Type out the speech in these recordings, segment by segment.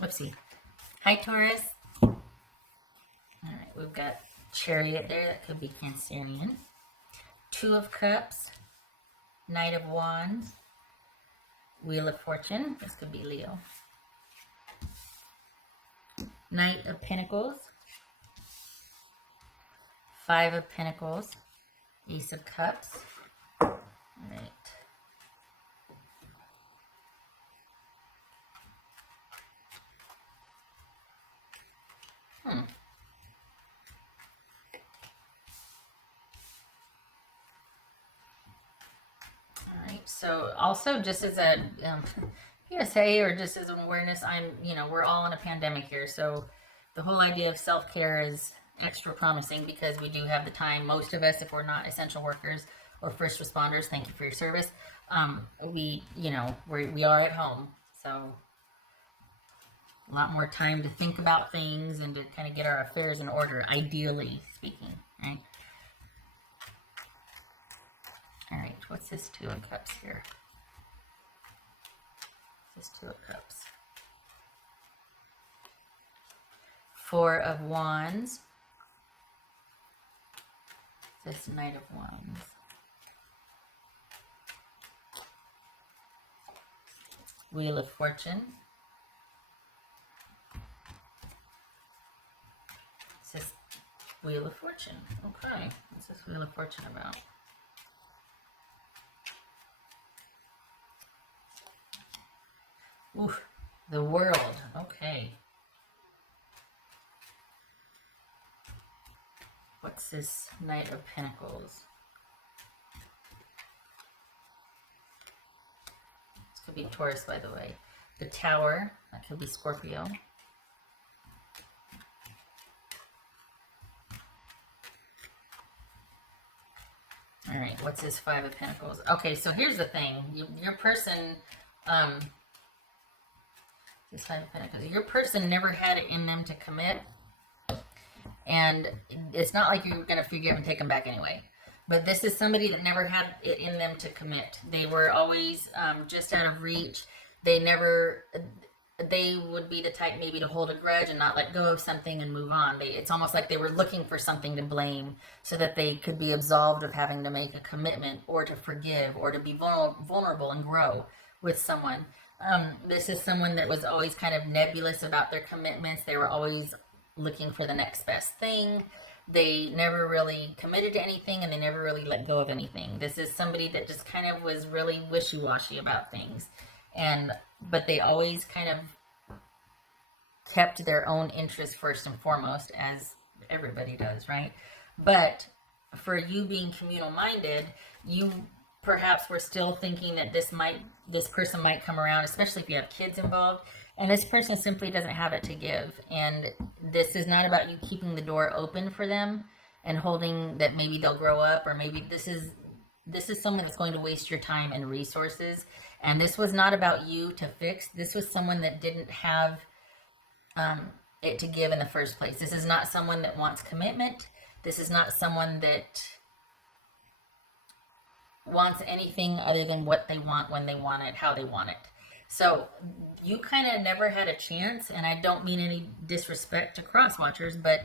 Whoopsie. Hi, Taurus. All right, we've got Chariot there. That could be Cancerian. Two of Cups. Knight of Wands. Wheel of Fortune. This could be Leo. Knight of Pentacles. Five of Pentacles. Ace of Cups. All right. So also just as a PSA or just as an awareness, we're all in a pandemic here. So the whole idea of self-care is extra promising because we do have the time. Most of us, if we're not essential workers or first responders, thank you for your service. We are at home. So a lot more time to think about things and to kind of get our affairs in order, ideally speaking, right? All right, what's this Two of Cups here? This Two of Cups. Four of Wands. This Knight of Wands. Wheel of Fortune. This is Wheel of Fortune. Okay, what's this Wheel of Fortune about? Ooh, the World. Okay. What's this Knight of Pentacles? This could be Taurus, by the way. The Tower. That could be Scorpio. All right, what's this Five of Pentacles? Okay, so here's the thing. Your person... This Five of Pentacles. Your person never had it in them to commit, and it's not like you're going to forgive and take them back anyway. But this is somebody that never had it in them to commit. They were always just out of reach. They would be the type maybe to hold a grudge and not let go of something and move on. It's almost like they were looking for something to blame so that they could be absolved of having to make a commitment or to forgive or to be vulnerable and grow with someone. This is someone that was always kind of nebulous about their commitments. They were always looking for the next best thing. They never really committed to anything, and they never really let go of anything. This is somebody that just kind of was really wishy-washy about things. But they always kind of kept their own interests first and foremost, as everybody does, right? But for you being communal-minded, you perhaps we're still thinking that this person might come around, especially if you have kids involved, and this person simply doesn't have it to give. And this is not about you keeping the door open for them and holding that maybe they'll grow up, or maybe this is someone that's going to waste your time and resources. And this was not about you to fix. This was someone that didn't have it to give in the first place. This is not someone that wants commitment. This is not someone that wants anything other than what they want, when they want it, how they want it. So you kind of never had a chance, and I don't mean any disrespect to cross-watchers, but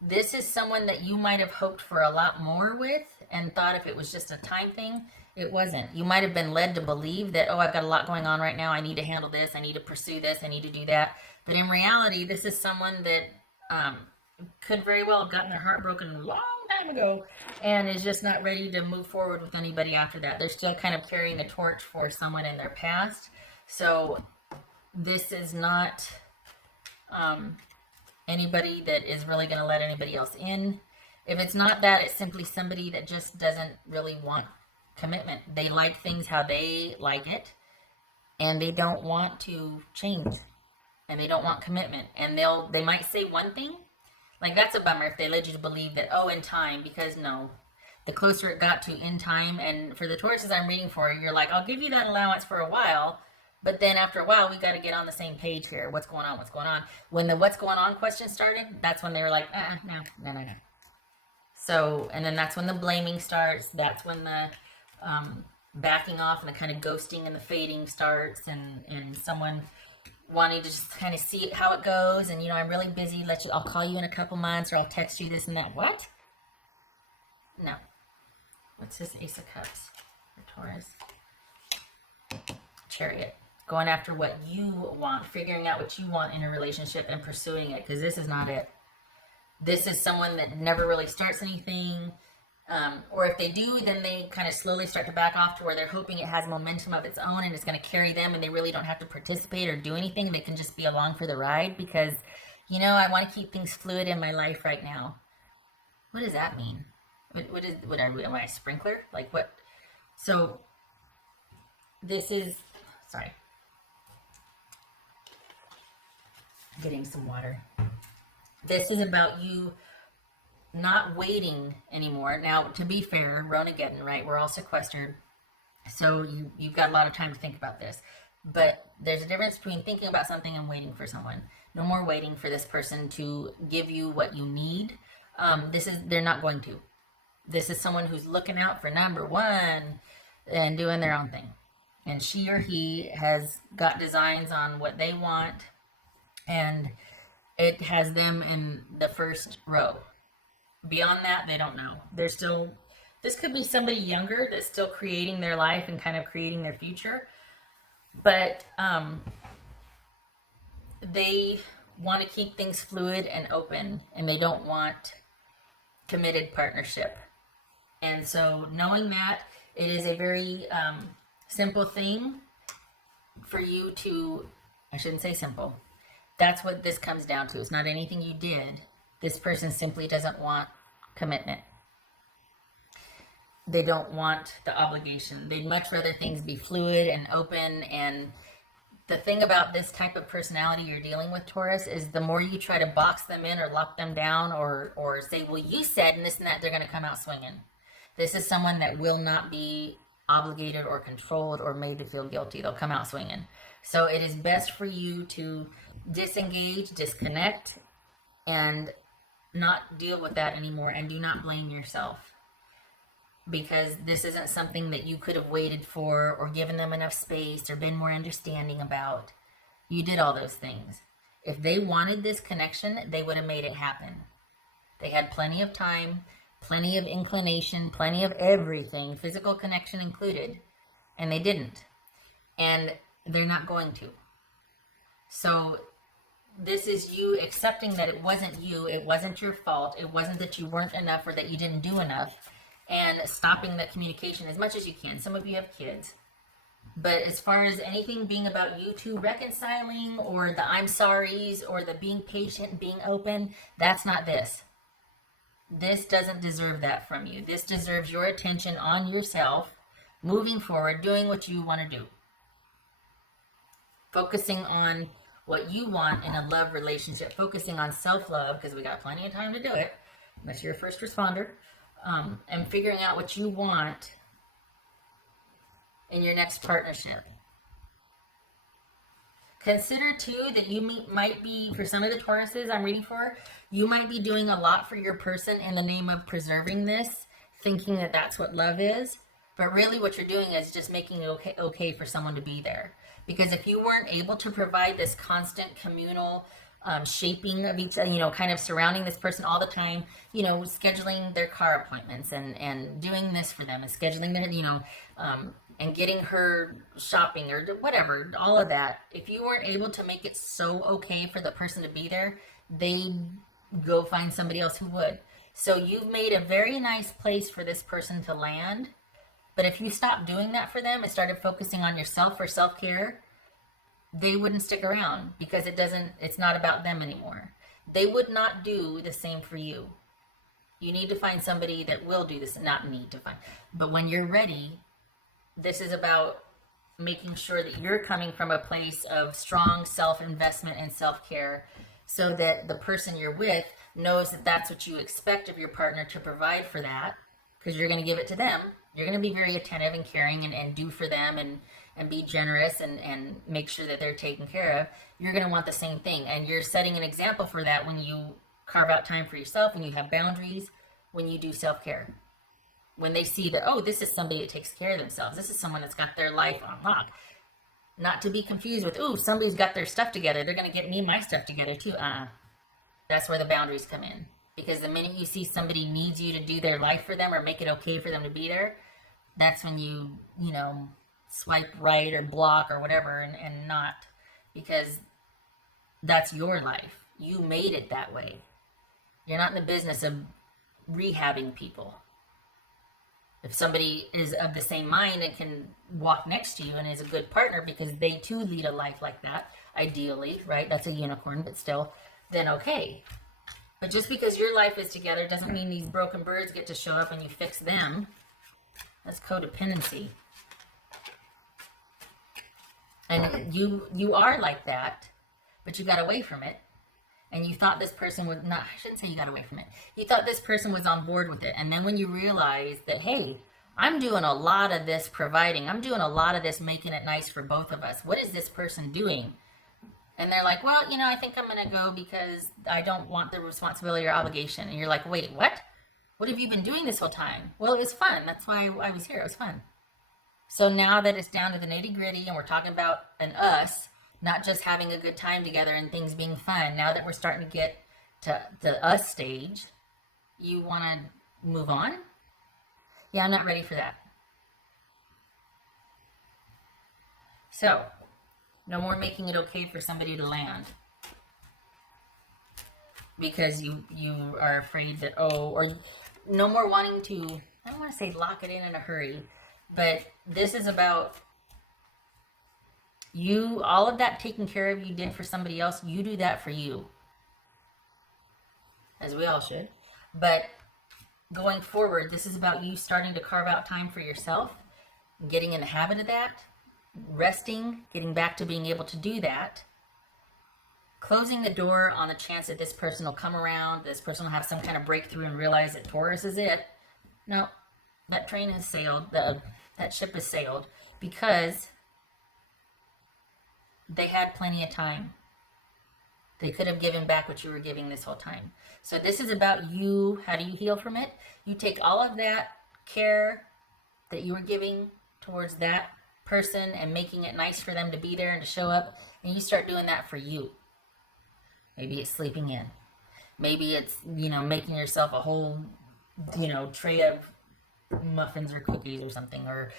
this is someone that you might have hoped for a lot more with and thought if it was just a time thing, it wasn't. You might have been led to believe that, oh, I've got a lot going on right now, I need to handle this, I need to pursue this, I need to do that. But in reality, this is someone that could very well have gotten their heart broken a long time ago and is just not ready to move forward with anybody after that. They're still kind of carrying the torch for someone in their past. So this is not anybody that is really going to let anybody else in. If it's not that, it's simply somebody that just doesn't really want commitment. They like things how they like it, and they don't want to change, and they don't want commitment. And they might say one thing, like that's a bummer if they led you to believe that, oh, in time, because no, the closer it got to in time, and for the Tauruses I'm reading for, you're like, I'll give you that allowance for a while, but then after a while, we got to get on the same page here. What's going on? What's going on? When the what's going on question started, that's when they were like, no. So, and then that's when the blaming starts. That's when the backing off and the kind of ghosting and the fading starts, and someone wanting to just kind of see how it goes, and I'm really busy, I'll call you in a couple months, or I'll text you this and that. What? No. What's this Ace of Cups for Taurus? Chariot. Going after what you want, figuring out what you want in a relationship and pursuing it, because this is not it. This is someone that never really starts anything, or if they do, then they kind of slowly start to back off to where they're hoping it has momentum of its own and it's going to carry them, and they really don't have to participate or do anything. They can just be along for the ride because, I want to keep things fluid in my life right now. What does that mean? Am I a sprinkler? Like what? So this is, sorry, getting some water. This is about you not waiting anymore. Now, to be fair, Ronageddon, right? We're all sequestered. So you've got a lot of time to think about this. But there's a difference between thinking about something and waiting for someone. No more waiting for this person to give you what you need. They're not going to. This is someone who's looking out for number one and doing their own thing. And she or he has got designs on what they want, and it has them in the first row. Beyond that, they don't know. This could be somebody younger that's still creating their life and kind of creating their future. But they want to keep things fluid and open, and they don't want committed partnership. And so knowing that, it is a very simple thing for you to, I shouldn't say simple. That's what this comes down to. It's not anything you did. This person simply doesn't want commitment. They don't want the obligation. They'd much rather things be fluid and open. And the thing about this type of personality you're dealing with, Taurus, is the more you try to box them in or lock them down or say, well, you said and this and that, they're going to come out swinging. This is someone that will not be obligated or controlled or made to feel guilty. They'll come out swinging. So it is best for you to disengage, disconnect, and not deal with that anymore, and do not blame yourself, because this isn't something that you could have waited for or given them enough space or been more understanding about. You did all those things. If they wanted this connection, they would have made it happen. They had plenty of time, plenty of inclination, plenty of everything, physical connection included, and they didn't. And they're not going to. So this is you accepting that it wasn't you, it wasn't your fault, it wasn't that you weren't enough or that you didn't do enough, and stopping that communication as much as you can. Some of you have kids. But as far as anything being about you two reconciling, or the I'm sorries, or the being patient, being open, that's not this. This doesn't deserve that from you. This deserves your attention on yourself, moving forward, doing what you want to do. Focusing on what you want in a love relationship, focusing on self-love, because we got plenty of time to do it, unless you're a first responder, and figuring out what you want in your next partnership. Consider too that you might be, for some of the Tauruses I'm reading for, you might be doing a lot for your person in the name of preserving this, thinking that that's what love is, but really what you're doing is just making it okay for someone to be there. Because if you weren't able to provide this constant communal shaping of each, kind of surrounding this person all the time, scheduling their car appointments and doing this for them and scheduling their, and getting her shopping or whatever, all of that. If you weren't able to make it so okay for the person to be there, they'd go find somebody else who would. So you've made a very nice place for this person to land. But if you stopped doing that for them and started focusing on yourself or self-care, they wouldn't stick around, because it's not about them anymore. They would not do the same for you. You need to find somebody that will do this, not need to find. But when you're ready, this is about making sure that you're coming from a place of strong self-investment and self-care, so that the person you're with knows that that's what you expect of your partner to provide for that, because you're going to give it to them. You're going to be very attentive and caring and do for them and be generous and make sure that they're taken care of. You're going to want the same thing. And you're setting an example for that when you carve out time for yourself, when you have boundaries, when you do self-care. When they see that, oh, this is somebody that takes care of themselves. This is someone that's got their life on lock. Not to be confused with, ooh, somebody's got their stuff together. They're going to get me my stuff together too. That's where the boundaries come in. Because the minute you see somebody needs you to do their life for them or make it okay for them to be there, that's when you swipe right or block or whatever and not. Because that's your life. You made it that way. You're not in the business of rehabbing people. If somebody is of the same mind and can walk next to you and is a good partner because they too lead a life like that, ideally, right? That's a unicorn, but still, then okay. But just because your life is together doesn't mean these broken birds get to show up and you fix them. That's codependency. And you are like that, but you got away from it. And you thought this person was not, I shouldn't say you got away from it. You thought this person was on board with it. And then when you realize that, hey, I'm doing a lot of this providing, I'm doing a lot of this making it nice for both of us. What is this person doing? And they're like, well, I think I'm going to go because I don't want the responsibility or obligation. And you're like, wait, what? What have you been doing this whole time? Well, it was fun. That's why I was here. It was fun. So now that it's down to the nitty gritty and we're talking about an us, not just having a good time together and things being fun, now that we're starting to get to the us stage, you want to move on? Yeah, I'm not ready for that. So, no more making it okay for somebody to land. Because you are afraid that, or no more wanting to, I don't want to say lock it in a hurry, but this is about you, all of that taking care of you did for somebody else, you do that for you. As we all should. But going forward, this is about you starting to carve out time for yourself, getting in the habit of that, resting, getting back to being able to do that, closing the door on the chance that this person will come around, this person will have some kind of breakthrough and realize that Taurus is it. No, that train has sailed, that ship has sailed, because they had plenty of time. They could have given back what you were giving this whole time. So this is about you. How do you heal from it? You take all of that care that you were giving towards that person and making it nice for them to be there and to show up, and you start doing that for you. Maybe it's sleeping in. Maybe it's, making yourself a whole, tray of muffins or cookies or something, or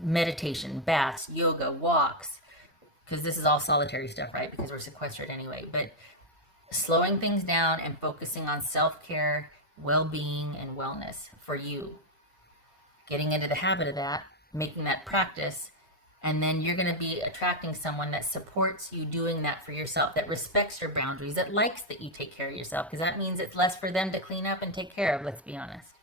meditation, baths, yoga, walks. Because this is all solitary stuff, right? Because we're sequestered anyway. But slowing things down and focusing on self-care, well-being, and wellness for you. Getting into the habit of that, making that practice, and then you're going to be attracting someone that supports you doing that for yourself, that respects your boundaries, that likes that you take care of yourself, because that means it's less for them to clean up and take care of, let's be honest.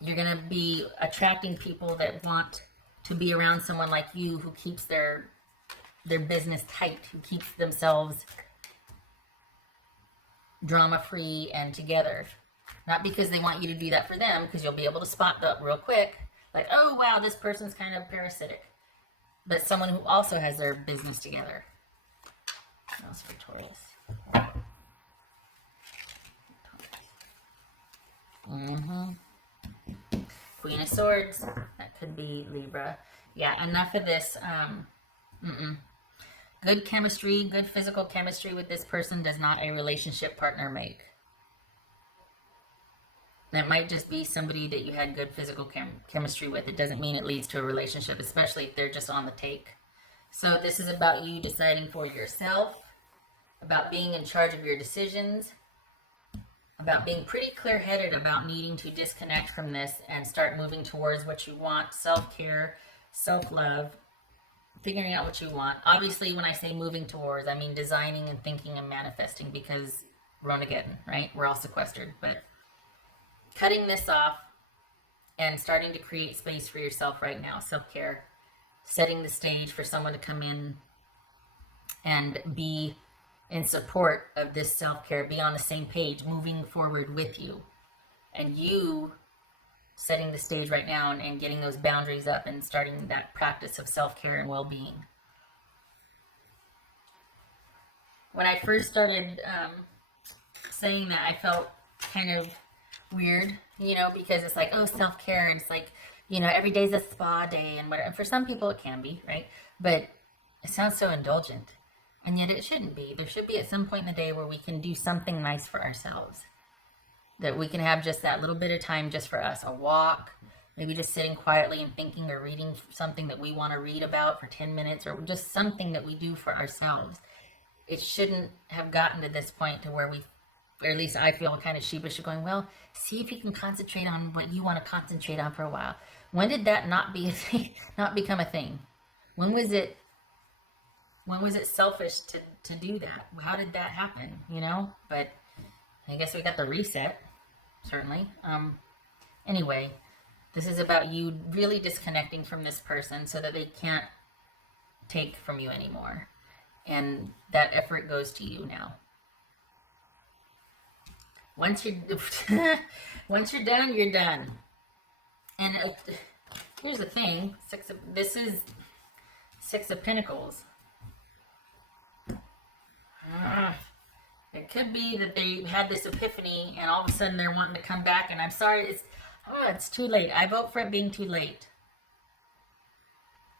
You're going to be attracting people that want to be around someone like you who keeps their business tight, who keeps themselves drama-free and together. Not because they want you to do that for them, because you'll be able to spot that real quick. Like, oh, wow, this person's kind of parasitic. But someone who also has their business together. What else for Taurus? Queen of Swords. That could be Libra. Yeah, enough of this. Good chemistry, good physical chemistry with this person does not a relationship partner make. That might just be somebody that you had good physical chemistry with. It doesn't mean it leads to a relationship, especially if they're just on the take. So this is about you deciding for yourself, about being in charge of your decisions, about being pretty clear-headed about needing to disconnect from this and start moving towards what you want, self-care, self-love, figuring out what you want. Obviously, when I say moving towards, I mean designing and thinking and manifesting, because Ronageddon, right? We're all sequestered, but cutting this off and starting to create space for yourself right now, self-care, setting the stage for someone to come in and be in support of this self-care, be on the same page, moving forward with you. And you setting the stage right now and getting those boundaries up and starting that practice of self-care and well-being. When I first started saying that, I felt kind of weird, because it's like, oh, self-care, and it's like, you know, every day's a spa day and whatever. For some people it can be, right? But it sounds so indulgent. And yet it shouldn't be. There should be at some point in the day where we can do something nice for ourselves. That we can have just that little bit of time just for us. A walk, maybe just sitting quietly and thinking or reading something that we want to read about for 10 minutes, or just something that we do for ourselves. It shouldn't have gotten to this point to where we, or at least I feel kind of sheepish going, well, see if you can concentrate on what you want to concentrate on for a while. When did that not be a thing, not become a thing? When was it selfish to do that? How did that happen, you know? But I guess we got the reset, certainly. Anyway, this is about you really disconnecting from this person so that they can't take from you anymore. And that effort goes to you now. Once you're done, you're done. And here's the thing: this is Six of Pentacles. It could be that they had this epiphany, and all of a sudden they're wanting to come back. And I'm sorry, it's too late. I vote for it being too late.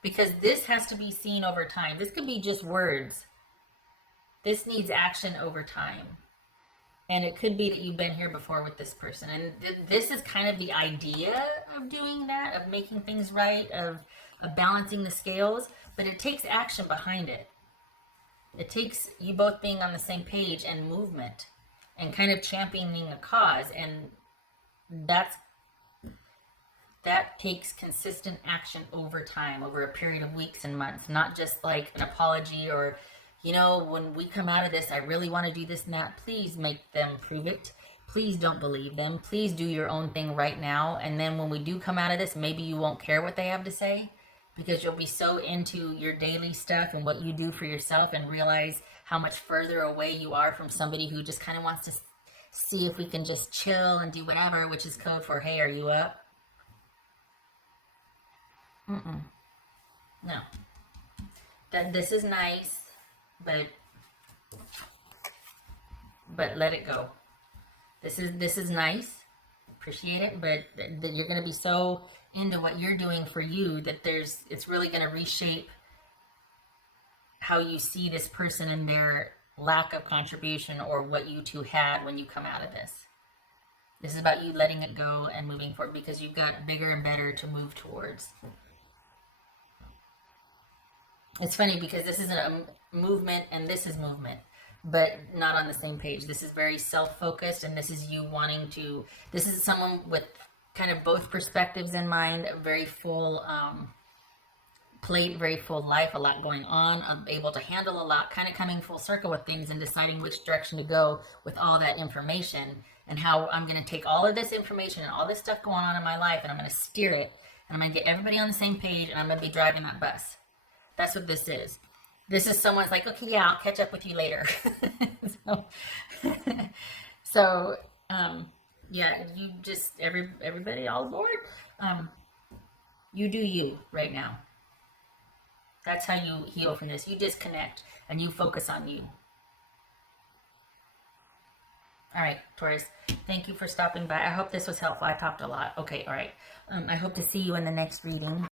Because this has to be seen over time. This could be just words. This needs action over time. And it could be that you've been here before with this person. And this is kind of the idea of doing that, of making things right, of balancing the scales. But it takes action behind it. It takes you both being on the same page and movement and kind of championing a cause. And that takes consistent action over time, over a period of weeks and months, not just like an apology or, you know, when we come out of this, I really want to do this and that. Please make them prove it. Please don't believe them. Please do your own thing right now. And then when we do come out of this, maybe you won't care what they have to say because you'll be so into your daily stuff and what you do for yourself and realize how much further away you are from somebody who just kind of wants to see if we can just chill and do whatever, which is code for, hey, are you up? No. This is nice, but let it go. This is nice. Appreciate it, but you're going to be so into what you're doing for you that it's really going to reshape how you see this person and their lack of contribution or what you two had when you come out of this. This is about you letting it go and moving forward because you've got bigger and better to move towards. It's funny because this is a movement and this is movement, but not on the same page. This is very self-focused, and this is you wanting to, this is someone with kind of both perspectives in mind, a very full plate, very full life, a lot going on, I'm able to handle a lot, kind of coming full circle with things and deciding which direction to go with all that information and how I'm going to take all of this information and all this stuff going on in my life and I'm going to steer it and I'm going to get everybody on the same page and I'm going to be driving that bus. That's what this is. This is someone's like, okay, yeah, I'll catch up with you later. so yeah, you just, everybody all aboard. You do you right now. That's how you heal from this. You disconnect and you focus on you. All right, Taurus, thank you for stopping by. I hope this was helpful. I talked a lot. Okay, all right. I hope to see you in the next reading.